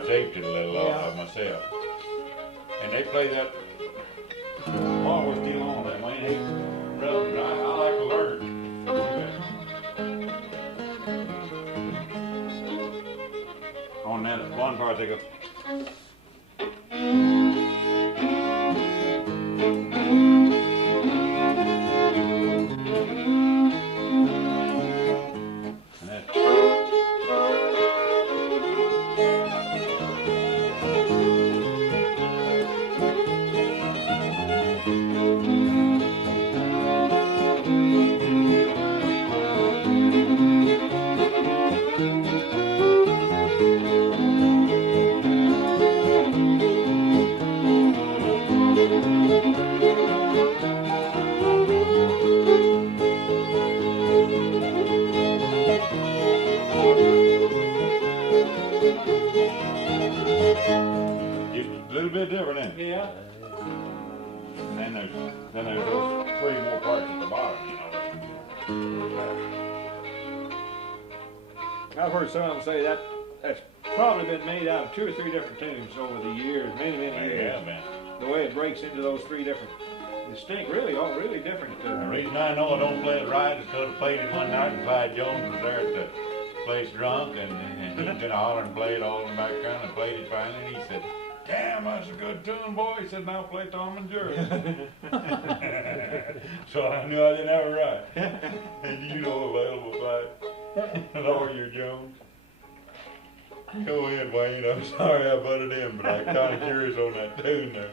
I shaped it a little off myself. And they play that. Paul was still on that, man. He's relevant. I like to learn. On that one part, they go. Then there's those 3 more parts at the bottom, you know. I've heard some of them say that's probably been made out of 2 or 3 different tunes over the years, many years. Yeah, man. The way it breaks into those 3 different, distinct, all really different. The reason I know I don't play it right is because I played it one night and Clyde Jones was there at the place drunk and he'd been hollering and played all in the background and played it finally and he said, "Damn, that's a good tune, boy." He said, "Now play Tom and Jerry." So I knew I didn't have it right. And you know available, Clyde. Lawyer Jones. Go ahead, Wayne. I'm sorry I butted in, but I'm kind of curious on that tune there.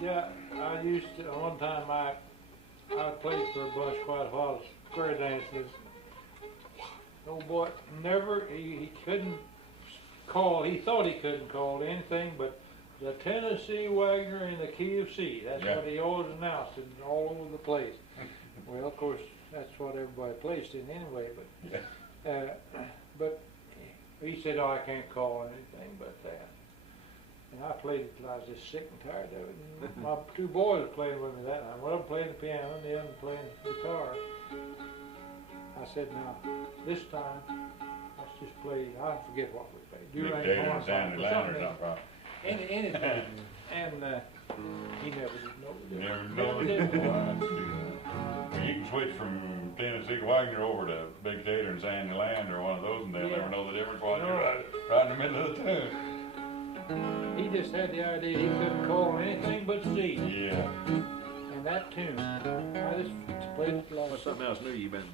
Yeah, I used to, one time I played for a bunch quite a while of square dances. Old boy, he couldn't call, he thought he couldn't call anything but the Tennessee Wagner in the key of C. That's what he always announced it all over the place. Well, of course, that's what everybody placed in anyway, but he said, "Oh, I can't call anything but that." And I played it till I was just sick and tired of it. And my 2 boys were playing with me that night. One of them playing the piano and the other playing the guitar. I said, "Now, this time, let's just play, I forget what we played. Anything. And he never did know. Never did. You can switch from Tennessee Wagner over to Big Tater and Sandy Land or one of those and they'll never know the difference while you're right in the middle of the tune. He just had the idea he couldn't call anything but C. Yeah. And that tune, I just played it like What's something else new you've been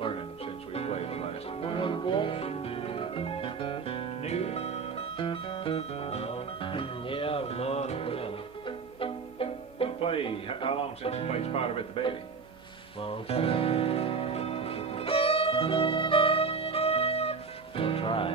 learning since we played the last one? one of the Walsh. New. Yeah, not really. How long since you played Spider with the Baby? Long time. We'll try it.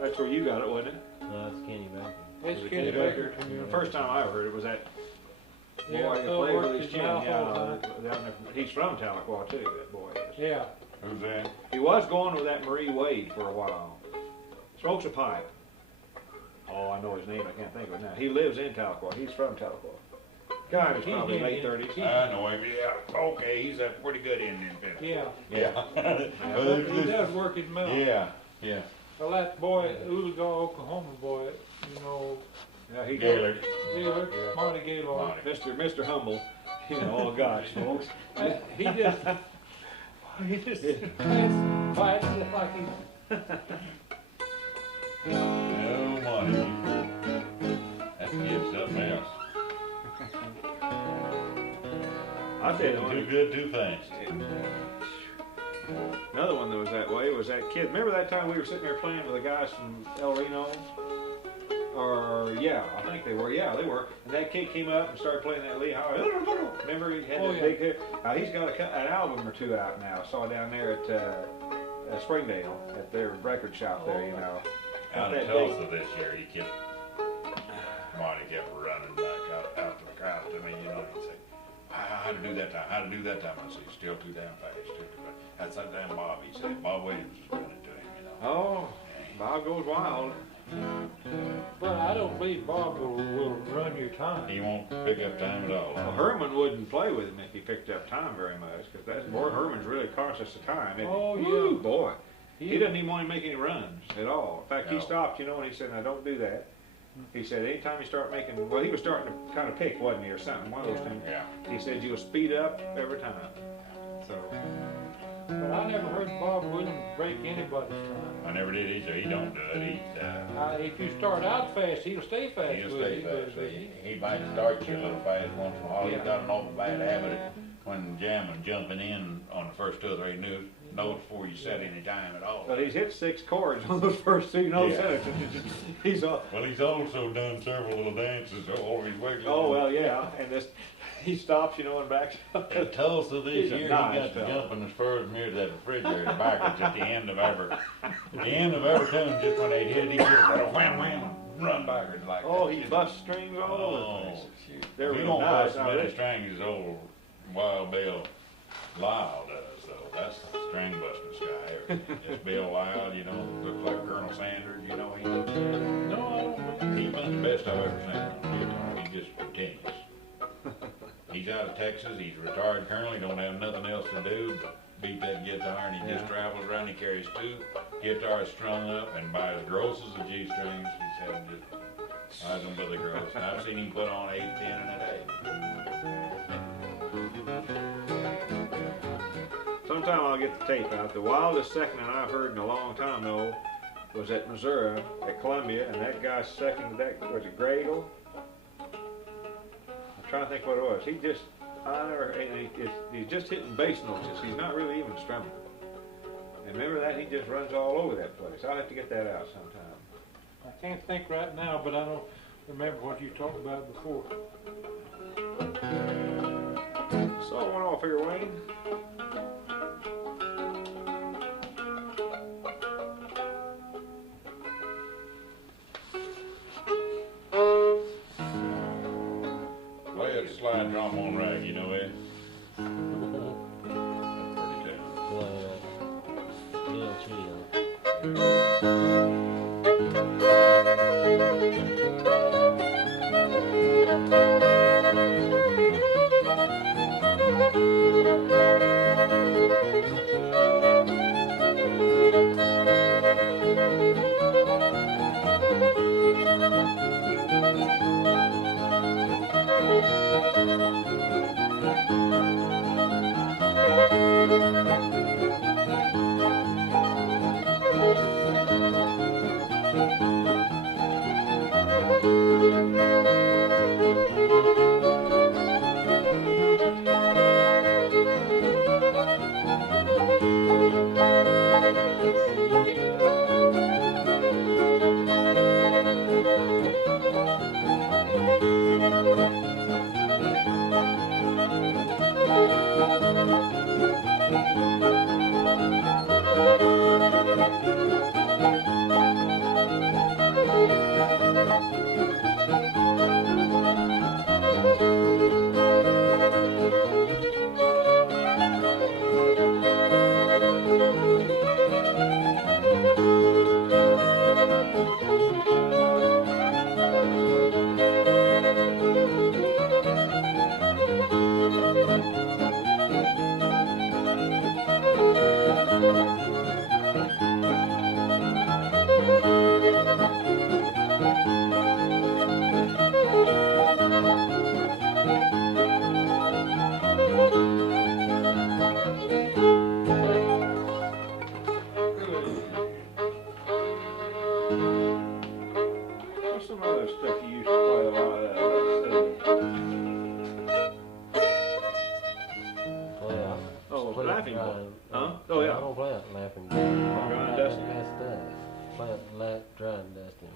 That's where you got it, wasn't it? No, that's Kenny Baker. It's Was it Kenny Baker. The first time I ever heard it was that Yeah, boy that Phil played with worked his his chin. mouth Yeah, off, down there. He's from Tahlequah too, that boy is. Yeah. Who's that? He was going with that Marie Wade for a while. Smokes a pipe. Oh, I know his name, I can't think of it now. He lives in Tahlequah. He's from Tahlequah. God, he's He's probably late Indian. 30s. I know him, yeah. Okay, he's a pretty good Indian fiddler. Yeah. Yeah. He does work his mouth. Yeah, yeah. Well, that boy, Oologah, Oklahoma boy, you know, Yeah, he Gaylord. Gaylord, Yeah. Monty Gaylord. Monty. Mr. Humble. You know, oh gosh, folks. He just fights just like he's. No money. That kid's something else. I tell you, Too good, too fast. another one that was that way was that kid. Remember that time we were sitting there playing with the guys from El Reno? Or, yeah, I think they were. Yeah, they were. And that kid came up and started playing that Lehigh. Remember he had Oh, that yeah. big hair? He's got an album or two out now. I saw down there at Springdale, at their record shop there, you know. Out Got of that big- Tulsa this year, he kept, Marty kept running back out to the crowd to me, you know, he'd say, how to do that time, how to do that time. I said, still too damn fast, still too fast. That's that damn Bob, he said, Bob Williams was running to him, you know. Oh, Bob goes wild. But I don't believe Bob will run your time. He won't pick up time at all. Well, Herman wouldn't play with him if he picked up time very much, because that boy Herman's really conscious of time. Isn't Oh, he? yeah. Woo, boy. He doesn't even want to make any runs at all. In fact, he No. stopped, you know, and he said, "Now don't do that." He said, anytime you start making, well, he was starting to kind of pick, wasn't he, or something, one of those things. Yeah. He said, you'll speed up every time. So, But I never heard Bob Williams break anybody's time. I never did either, he don't do it, If you start out fast, he'll stay fast. he'll with stay you, fast. but He might start you a little fast once in a while, he's Yeah. got an awful bad habit of when jamming, jumping in on the first 2 or 3 notes before you set any time at all. but he's hit 6 chords on those first 2 notes. Yeah. He's all, Well, he's also done several little dances all over his wiggling. oh, well, yeah, and this, he stops, you know, and backs up. At Tulsa this He's a year, he nice got to fella. jumping as far as near that refrigerator backwards at the end of every tune, just when they hit, he just wham wham, run backwards like that. Oh, he busts strings all over the place. They're He real don't nice. bust Now, many this- strings as old Wild Bill Lyle does, though. That's the string busting guy. This Bill Lyle, you know, looks like Colonel Sanders, you know, no, I don't believe. he's one of the best I've ever seen on guitar. He just continues. He's out of Texas, he's a retired colonel, he don't have nothing else to do but beat that guitar, and he just Yeah. travels around, he carries 2 guitars strung up, and by as gross as the G strings, he said, just eyes them by the gross. And I've seen him put on 8, 10 in a day. Sometime I'll get the tape out. The wildest second I've heard in a long time, though, was at Missouri, at Columbia, and that guy seconded that, was it Gradle? I'm trying to think what it was. He just, he's just hitting bass notes. He's not really even strumming. And remember that? He just runs all over that place. I'll have to get that out sometime. I can't think right now, but I don't remember what you talked about before. Saw one off here, Wayne. Play a slide trombone rag, you know it? Pretty tough. Well, Cheatham. What's some other stuff you used to play a lot of? Play out. Oh, Play laughing it, ball. Huh? Oh, yeah. I don't play it laughing. Dry and dusty? Messed up. Play it dry and dusty.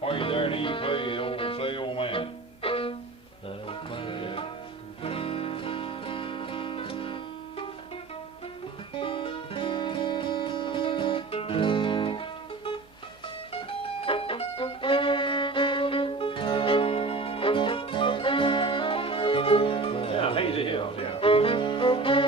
While you're there, and you play say old man. I don't play it. Yeah, Hazy Hill, yeah.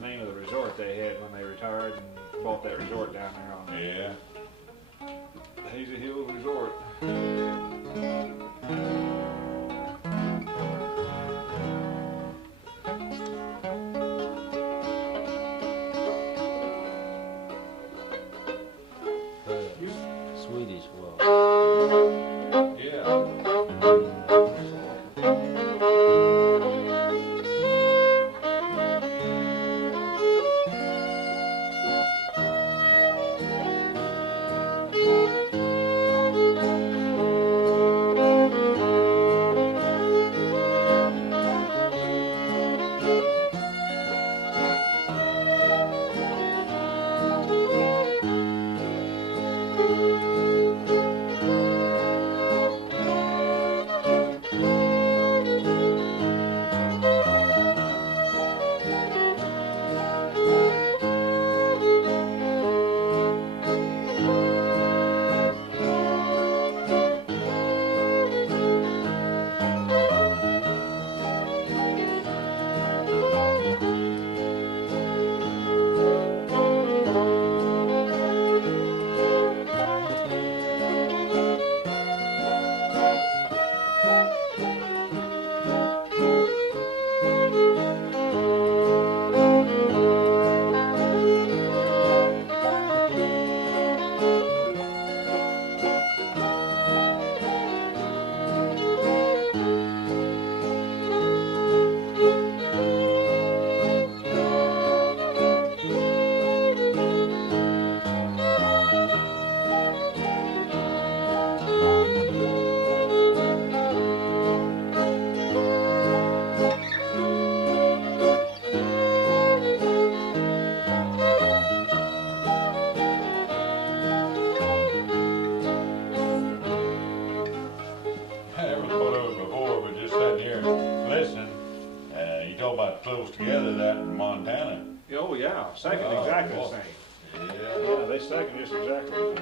the name of the resort they had when they retired and bought that resort down there on Yeah. Hazy Hills Resort. Swedish Waltz. Yeah. Close together that in Montana. Oh yeah, second exactly the same. Yeah. Yeah, they second just exactly the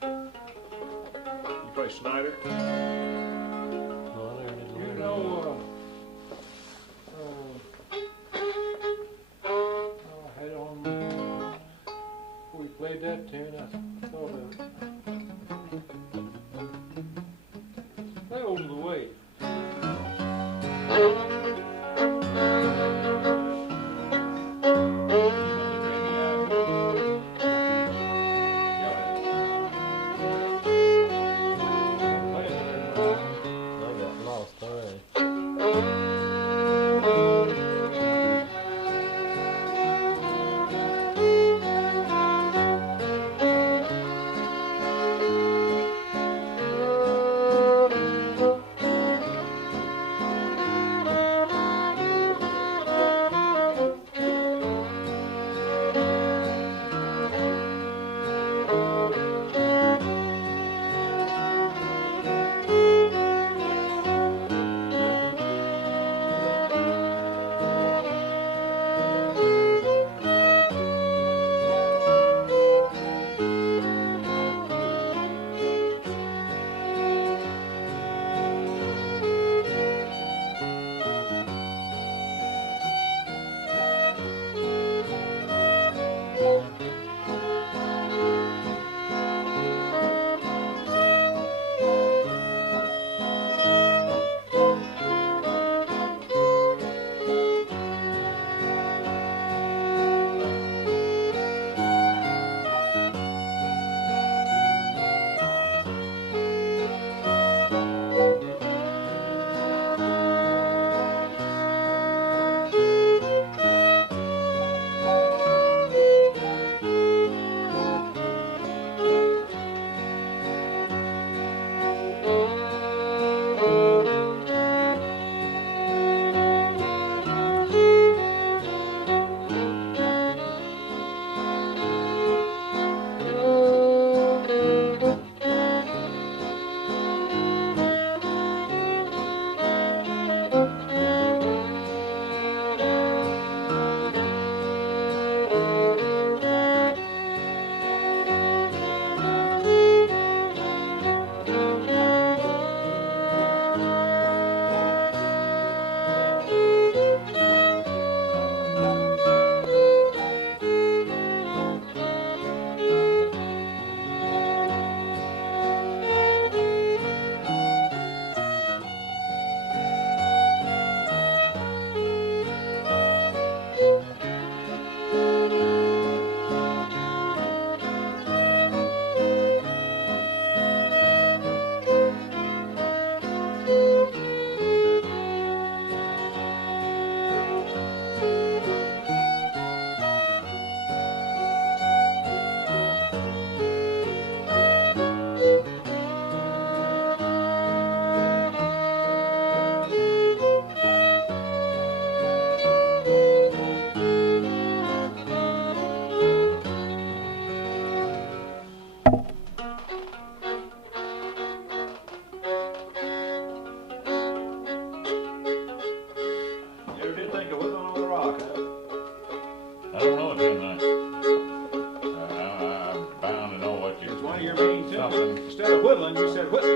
same. You play Snyder? No, I never did You learn know, I had on, we played that tune, I thought of play Over the Way. I got lost already.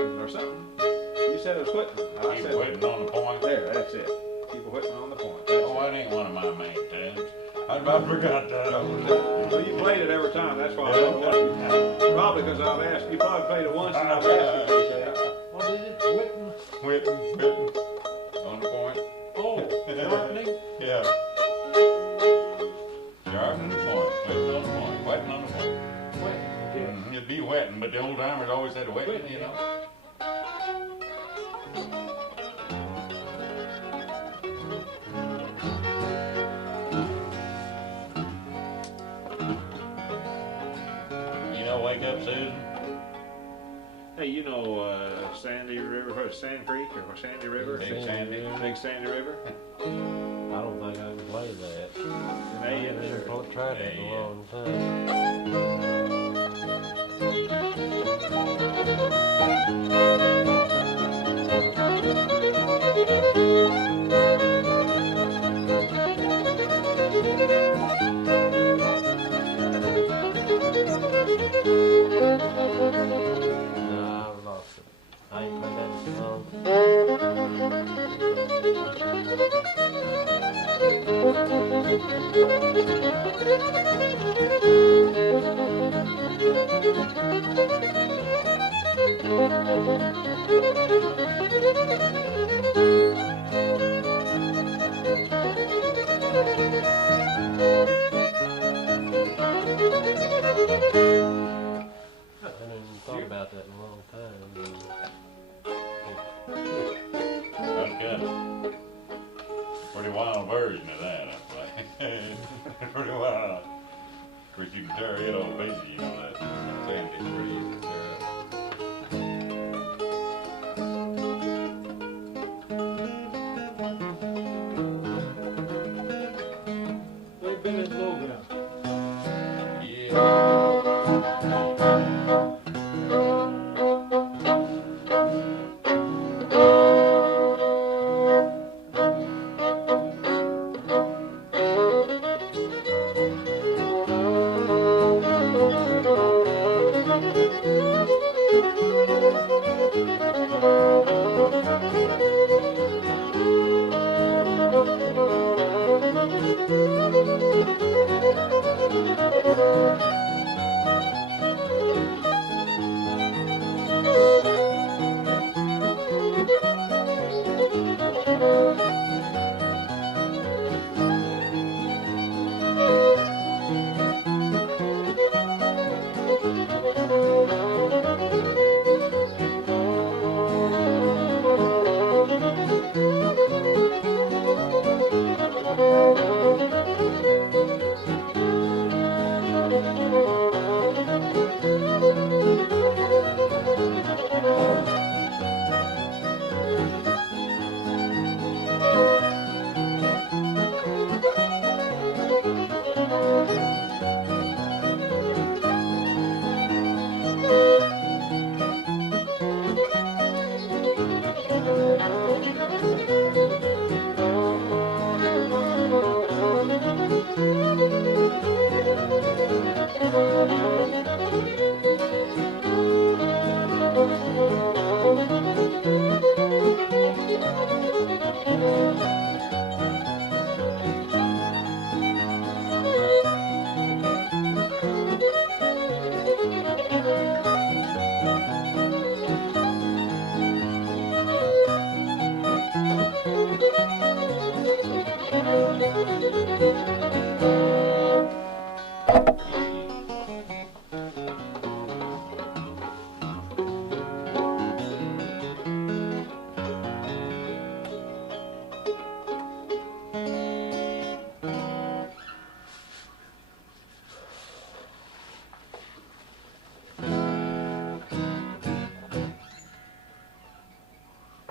whipping or something. You said it was whipping. I Keep said wetting on the point. there. That's it. Keep whipping on the point. That's Oh, that ain't one of my main tunes. I about forgot that. Well, you played it every time. That's why I don't know you. Probably because I've asked. You probably played it once and I've asked you. What is it? Whipping? Wetting on the point. Oh, sharpening? Yeah. Sharpening the point, wetting on the point, wetting on the point. Whipping. It'd be wetting, but the old timers always said wetting, you know. You know, wake up, Susan. Hey, you know Sandy River, or Sand Creek, or Sandy River? Big Sandy. Big Sandy River? I don't think I can play that. And I they haven't in there. tried that in a Yeah. long time. No, I've lost it. I ain't played that in so long. I haven't even thought about that in a long time. That's good. Pretty wild version of that, I think. Pretty wild. Of course, you can tear it all busy, you know, that Sandy's pretty easy to tear up. They've been at Logan. Yeah.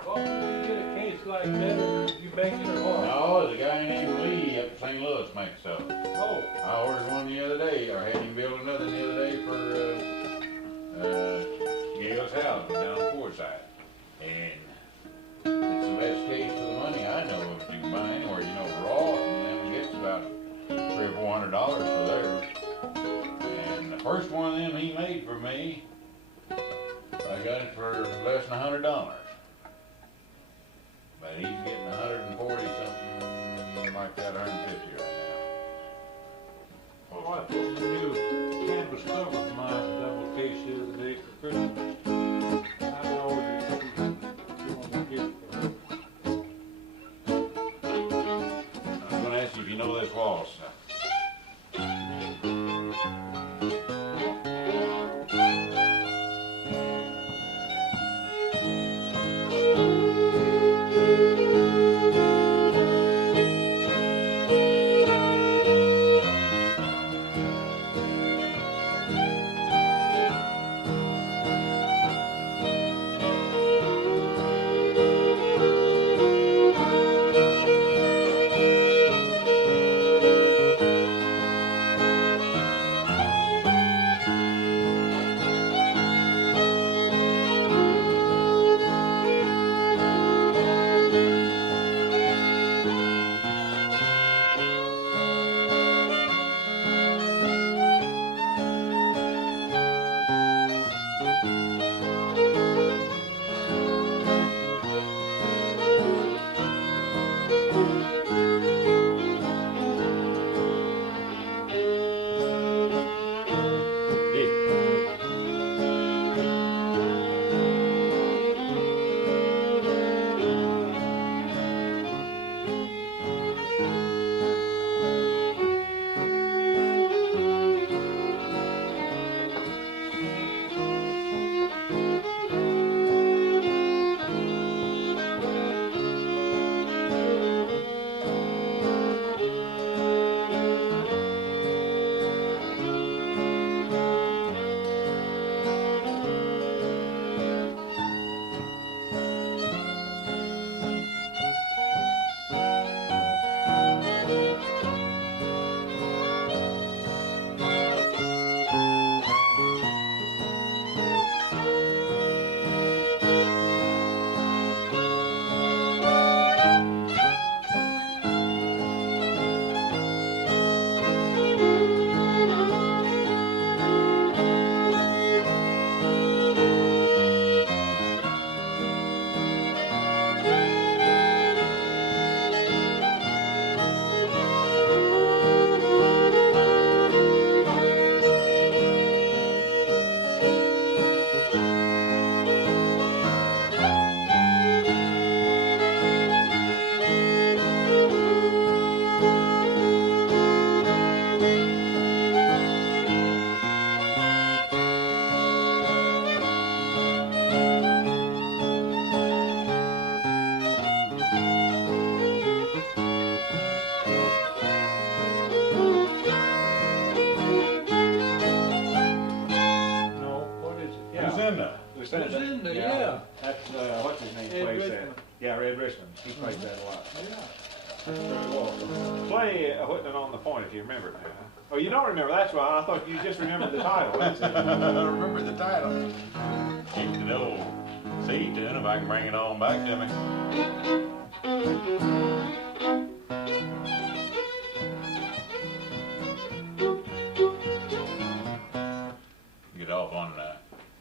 What, did you get a case like that, or did you make it or what? No, the guy named Lee up in St. Louis makes stuff. Oh, I ordered one the other day, or had him build another the other day for Gail's house down on Forsyth. And it's the best case for the money I know of you can buy anywhere. You know, raw, and then it gets about $300 or $400 for theirs. And the first one of them he made for me, I got it for less than $100. But he's getting 140 something like that, 150 right Oh, I put the new canvas cover for mine, double case the other day for Christmas. I ordered it. You want to get it for her? now. I'm gonna ask you if you know this waltz. Lucinda, yeah. That's, what's his name Ed plays Richmond. that. Yeah, Red Richmond. He plays that a lot. Yeah. Play Whitman on the Point if you remember it now. Oh, you don't remember, that's why. I thought you just remembered the title. That's it. I remember the title. Keep the old C tune if I can bring it on back to me. Get off on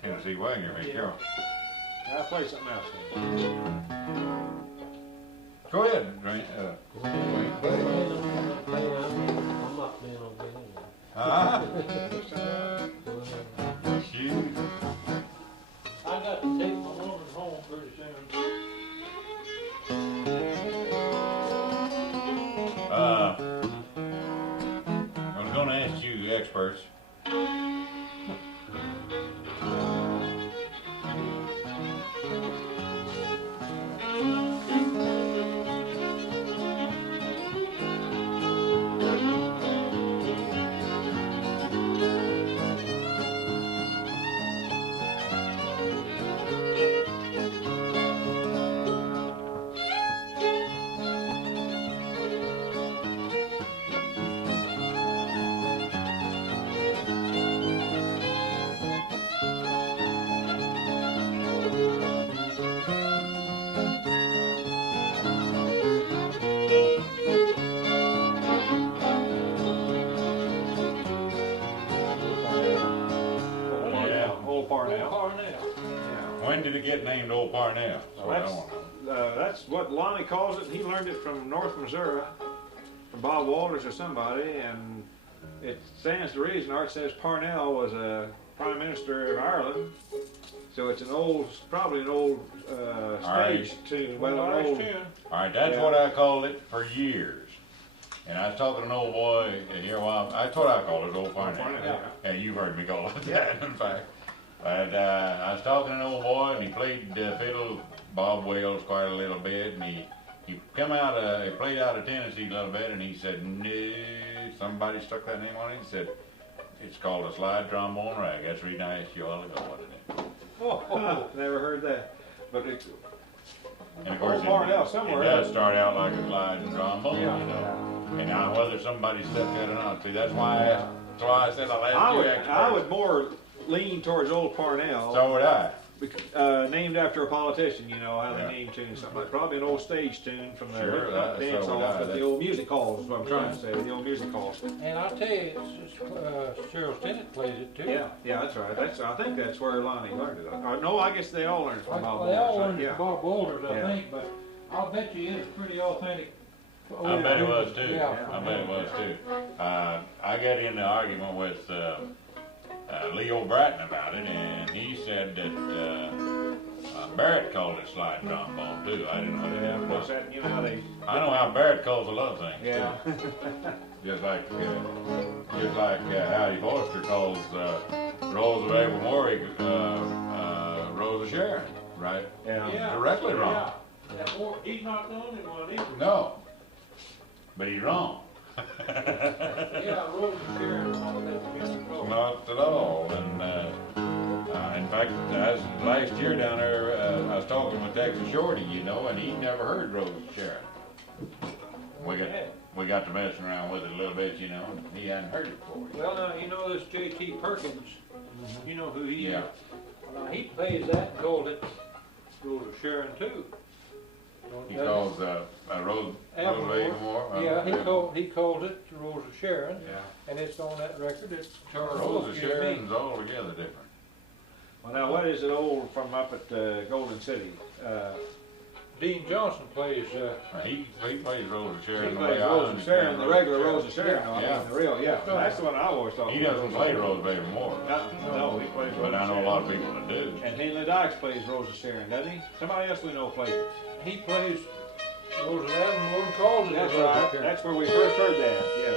Tennessee Wagoner, be careful. I'll play something else. Go ahead, Dwayne. Dwayne, play. I'm not being on video. Huh? Shoot. I got to take my woman home pretty soon. I was gonna ask you experts. get named Old Parnell? Well, that's what Lonnie calls it. He learned it from North Missouri, from Bob Walters or somebody, and it stands to reason. Art says Parnell was a Prime Minister of Ireland, so it's probably an old stage tune. Well, an old tune. All right, that's what I called it for years. And I was talking to an old boy here a while. That's what I called it, Old Parnell. Yeah. And you heard me call it that, in fact. But I was talking to an old boy, and he played fiddle, Bob Wells, quite a little bit, and he played out of Tennessee a little bit, and he said, no, somebody stuck that name on it. He said, it's called a slide trombone rag. That's the reason I asked you all ago what it is. Oh, never heard that. But it's And of course, Parnell somewhere. It does start out like a slide trombone, Yeah. you know. And now whether somebody stuck that or not, see, that's why I asked. That's why I said I'll ask you expert. I would more lean towards Old Parnell. So would I. Named after a politician, you know, how they name tunes, something like probably an old stage tune from the Sure, dance so hall, would I. but the old music halls is what I'm trying to say, the old music halls. And I'll tell you, Cheryl Stinnett plays it too. Yeah, that's right. I think that's where Lonnie learned it. No, I guess they all learned it from Bob Well, they all Walters. learned it from Bob Walters, I Yeah. think, but I'll bet you it's pretty authentic. I bet it was too. Yeah. I bet it was too. I got in the argument with Leo Bratton about it, and he said that Barrett called it slide trombone too. I didn't know Yeah, of that. course, you know how they. I know how Barrett calls a lot of things. Yeah. Too. Just like Howdy Foster calls Rose of Ava Moore Rose of Sharon, right? Yeah. Directly wrong. Yeah, he's not the only one either. No, but he's wrong. Yeah, Rose of Sharon, all of that music. Not at all. And in fact, last year down there, I was talking with Texas Shorty, you know, and he'd never heard Rose of Sharon. We got to messing around with it a little bit, you know, and he hadn't heard it before. Well, now, you know this J.T. Perkins, you know who he Yeah. is. Well, now, he plays that and called it Rose of Sharon too. He calls Rose of Ava Moore. Yeah, he called it Rose of Sharon. Yeah. And it's on that record. It's Charles Rose of Wolfe, Sharon's altogether different. Well, now what is it old from up at Golden City? Dean Johnson plays. He plays Rose of He Sharon the plays way I Rose of Sharon, understand the regular Rose of Sharon. No, I Yeah. mean the real, yeah. That's the one I always thought. He doesn't play Rose of Ava Moore, No, he plays Rose but of I know a Sharon. lot of people that do. And Henley Dykes plays Rose of Sharon, doesn't he? Somebody else we know plays it. He plays Rose of Avonmore and calls it That's Rose of right. Sharon. That's where we first heard that. Yeah.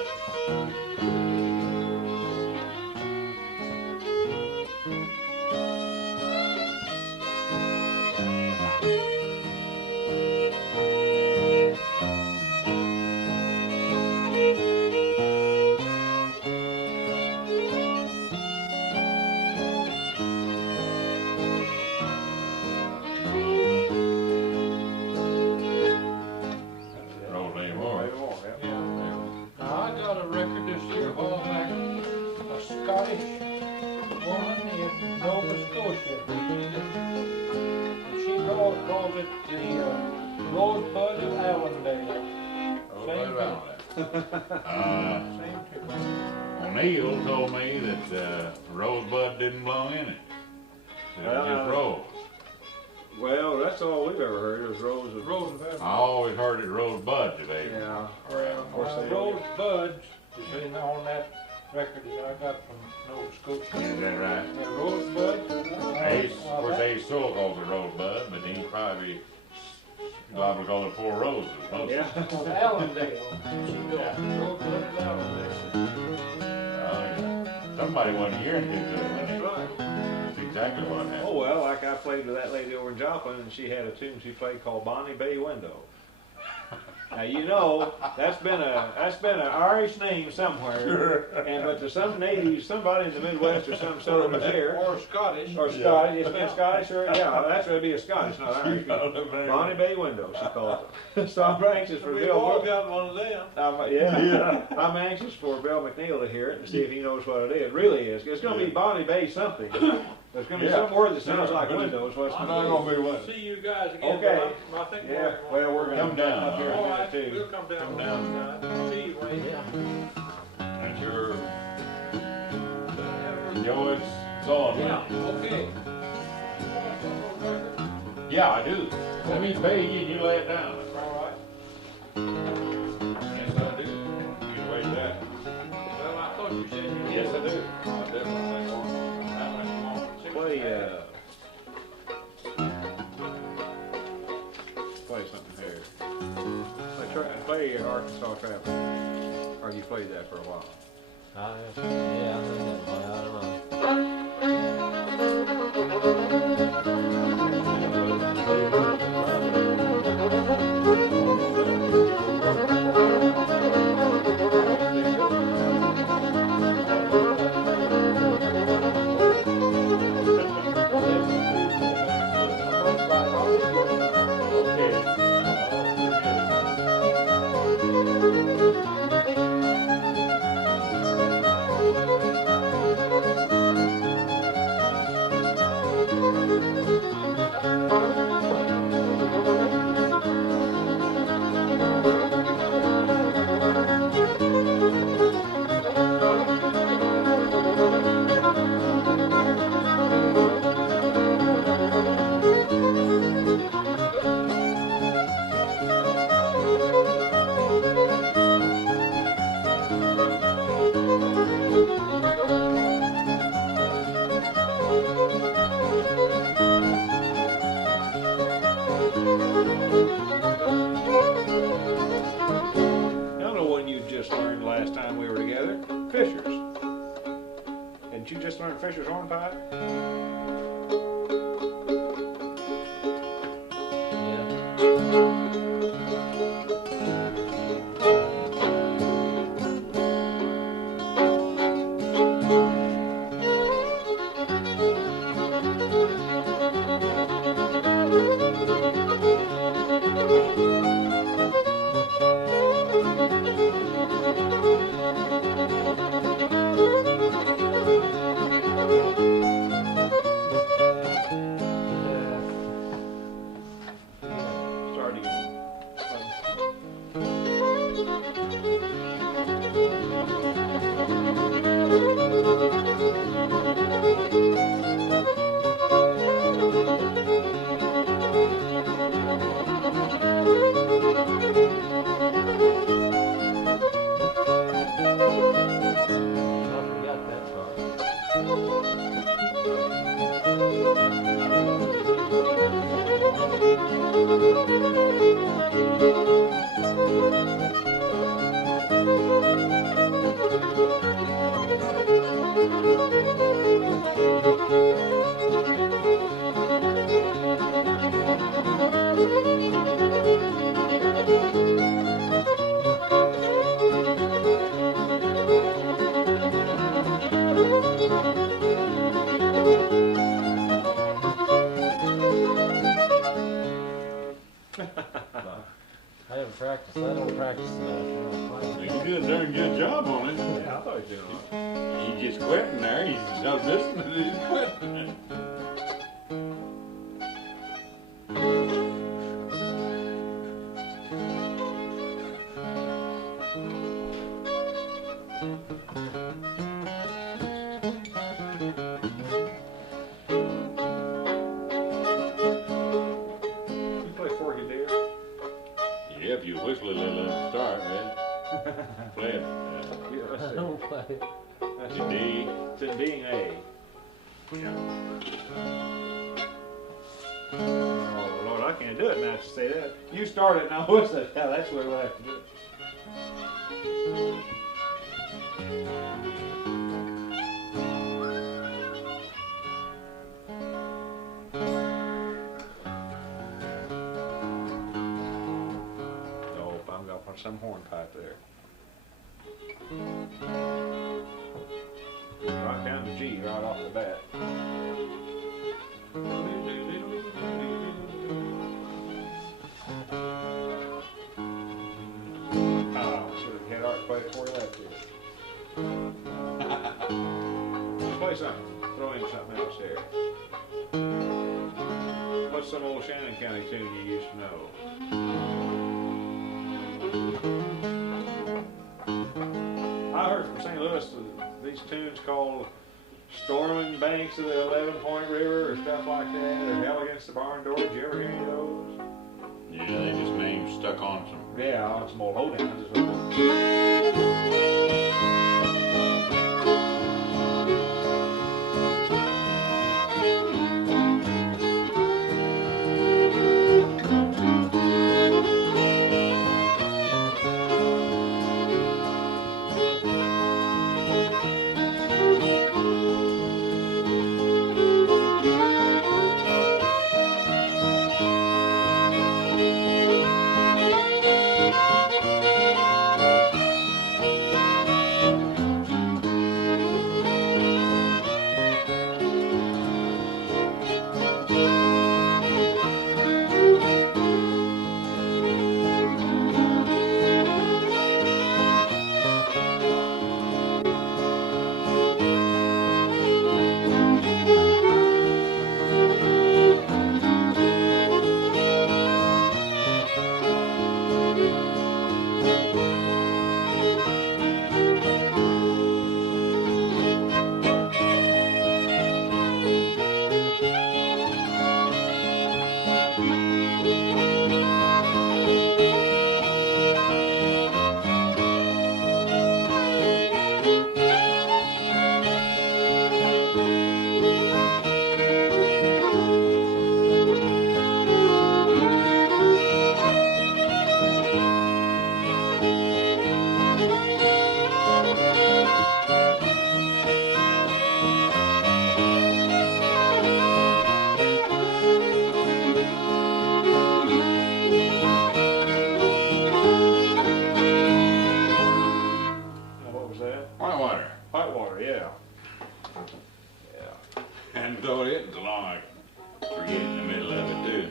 Rose of Ava Moore. Yeah. Now, I got a record this year a while back, a Scottish woman in Nova Scotia. And she called it the Rosebud of Allendale. Same Same tune. O'Neill told me that Rosebud didn't belong in it. It was just Rose. Well, that's all we've ever heard is Rose of Rose of Avonmore. I always heard it Rosebuds of Ava. Yeah. Well, Of course they Rosebuds is in on that record that I got from Nova Scotia. Is that right? Yeah, Rosebuds. Ace, of course, Ace Sewell calls it Rosebud, but he probably liable to call it Four Roses. Mostly. Yeah. Allendale. She goes, Rosebud of Allendale. Somebody wasn't hearing too good when That's they. right. That's exactly what happened. Oh well, like I played with that lady over in Joplin, and she had a tune she played called Bonnie Bay Window. Now you know that's been an Irish name somewhere, but to some natives, somebody in the Midwest or some southerners here, Or Scottish. or Scottish, it's been Scottish, or yeah, that's gonna be a Scottish, not Irish. Bonnie Bay Window, she called it. So I'm anxious for We've Bill. all got one of them. I'm anxious for Bill McNeil to hear it and see if he knows what it is. It really is. It's gonna be Bonnie Bay something. There's gonna be some word that sounds like windows. What's I'm not gonna be one. See you guys again. Okay. but I think Yeah, well, we're gonna Come down. up here in a All minute right, too. we'll come down tonight. See you, Wayne. That's your George Sawyer. Yeah, okay. Yeah, I do. Let me pay you and you lay it down. All right. Yes, I do. You wait that. Well, I thought you said you did. Yes, I do. I definitely want. How much you want? Play something here. Play Arkansas Traveler. Or you played that for a while? Yeah, I think that. I don't know. I know one you just learned last time we were together. Fisher's. Didn't you just learn Fisher's hornpipe? Yeah. Start again. I forgot that part. I haven't practiced. I don't practice enough. You did a darn good job on it. Yeah, I thought he was doing all right. He just quitting there. He's no distance. He's quitting. You play Forky Deer? Yeah, if you whistle it, let it start, man. Play it. Yeah, let's I see. don't play. That's D. It's in D and A. Oh Lord, I can't do it now to say that. You started now. What's that? Yeah, that's what we'll have to do. Oh, I'm gonna put some hornpipe there. Right down to G right off the bat. Oh, should have had Art play it for you that too. Play something. Throw in something else here. What's some old Shannon County tune you used to know? I heard from St. Louis these tunes called storming banks of the 11-Point River or stuff like that, or Hell Against the Barn Door. Did you ever hear any of those? Yeah, they just named stuck on some. Yeah, on some old hoedowns is what they- Whitewater, yeah. Yeah. And throw it in so long I forget in the middle of it too.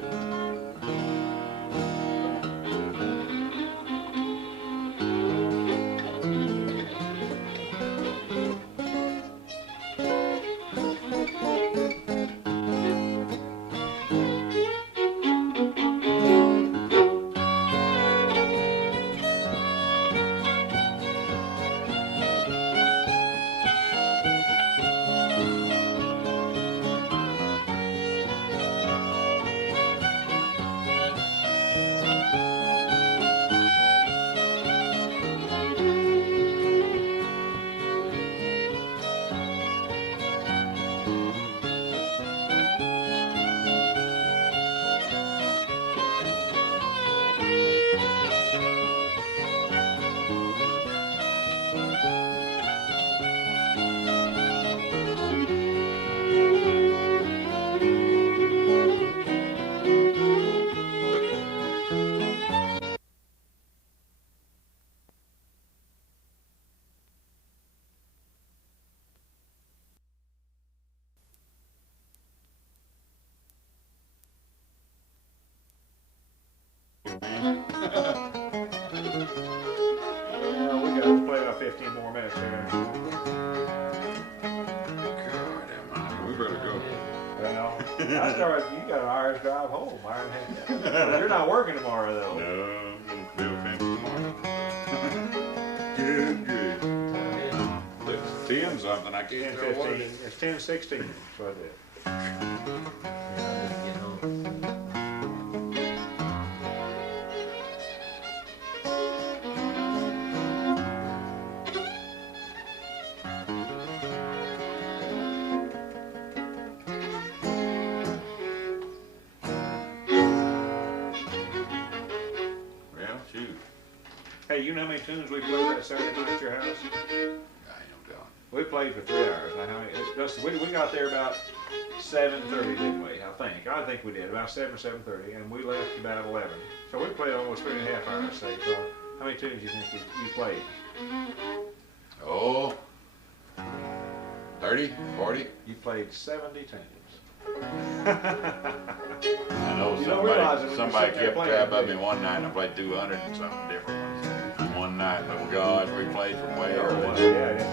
We got to play about 15 more minutes here. We better go. Well, I started, you got an hour's drive home. Hour and a half. You're not working tomorrow, though. No, I'm gonna feel tomorrow. Good, good. It's 10 something, I can't tell what it 10:15. is. It's 10:16. That's what it is. Get home. Well, shoot. Hey, you know how many tunes we played that Saturday night at your house? I am gone. We played for 3 hours. Now, how many, we got there about 7:30, didn't we? I think we did, about 7 or 7:30, and we left about 11. So we played almost 3.5 hours, say. So how many tunes do you think you played? Oh, 30, 40? You played 70 tunes. I know You don't realize it when somebody you're sitting there kept playing, tab do of you? me one night and I played 200 and something different ones. One night, but gosh, we played from way Yeah, early. yeah.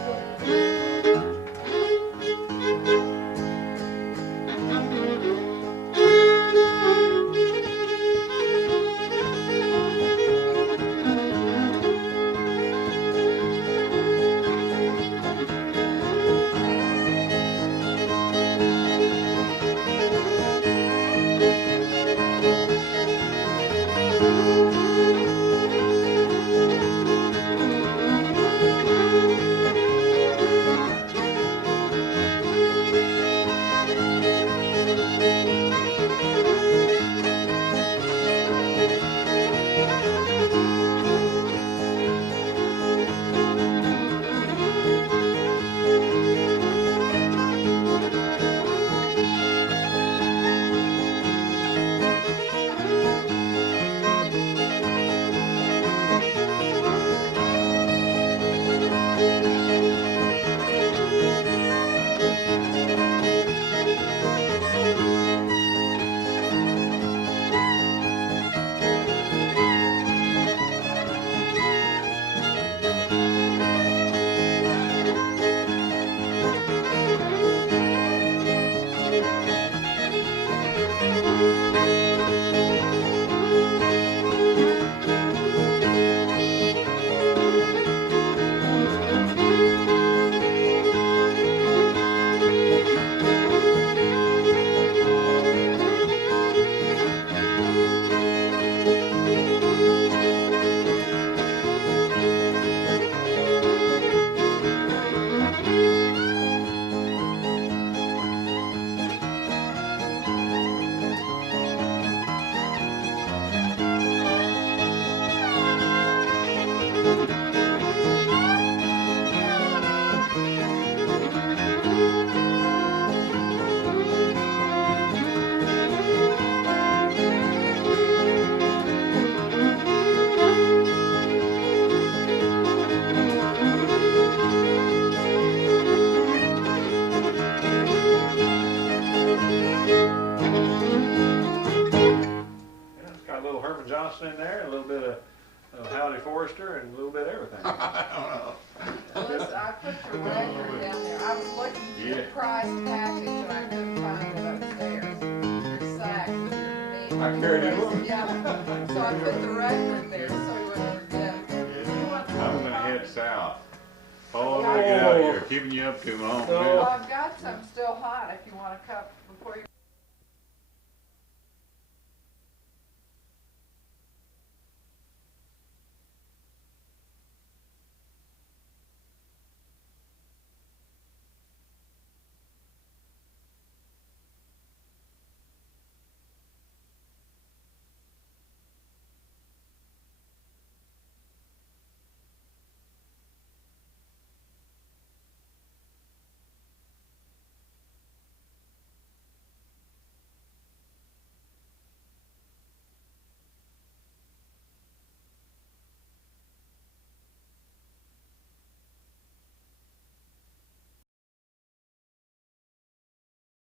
a little Herman Johnson in there, and a little bit of Howdy Forrester, and a little bit of everything. Well, listen, I put the record down there. I was looking for the price package and I couldn't find it upstairs. Your sack with your meat. I carried it with me. Yeah, so I put the record there so you wouldn't forget. You want the I'm gonna head south. Oh, Oh. get out of here, keeping you up too long. Well, I've got some still hot if you want a cup before you.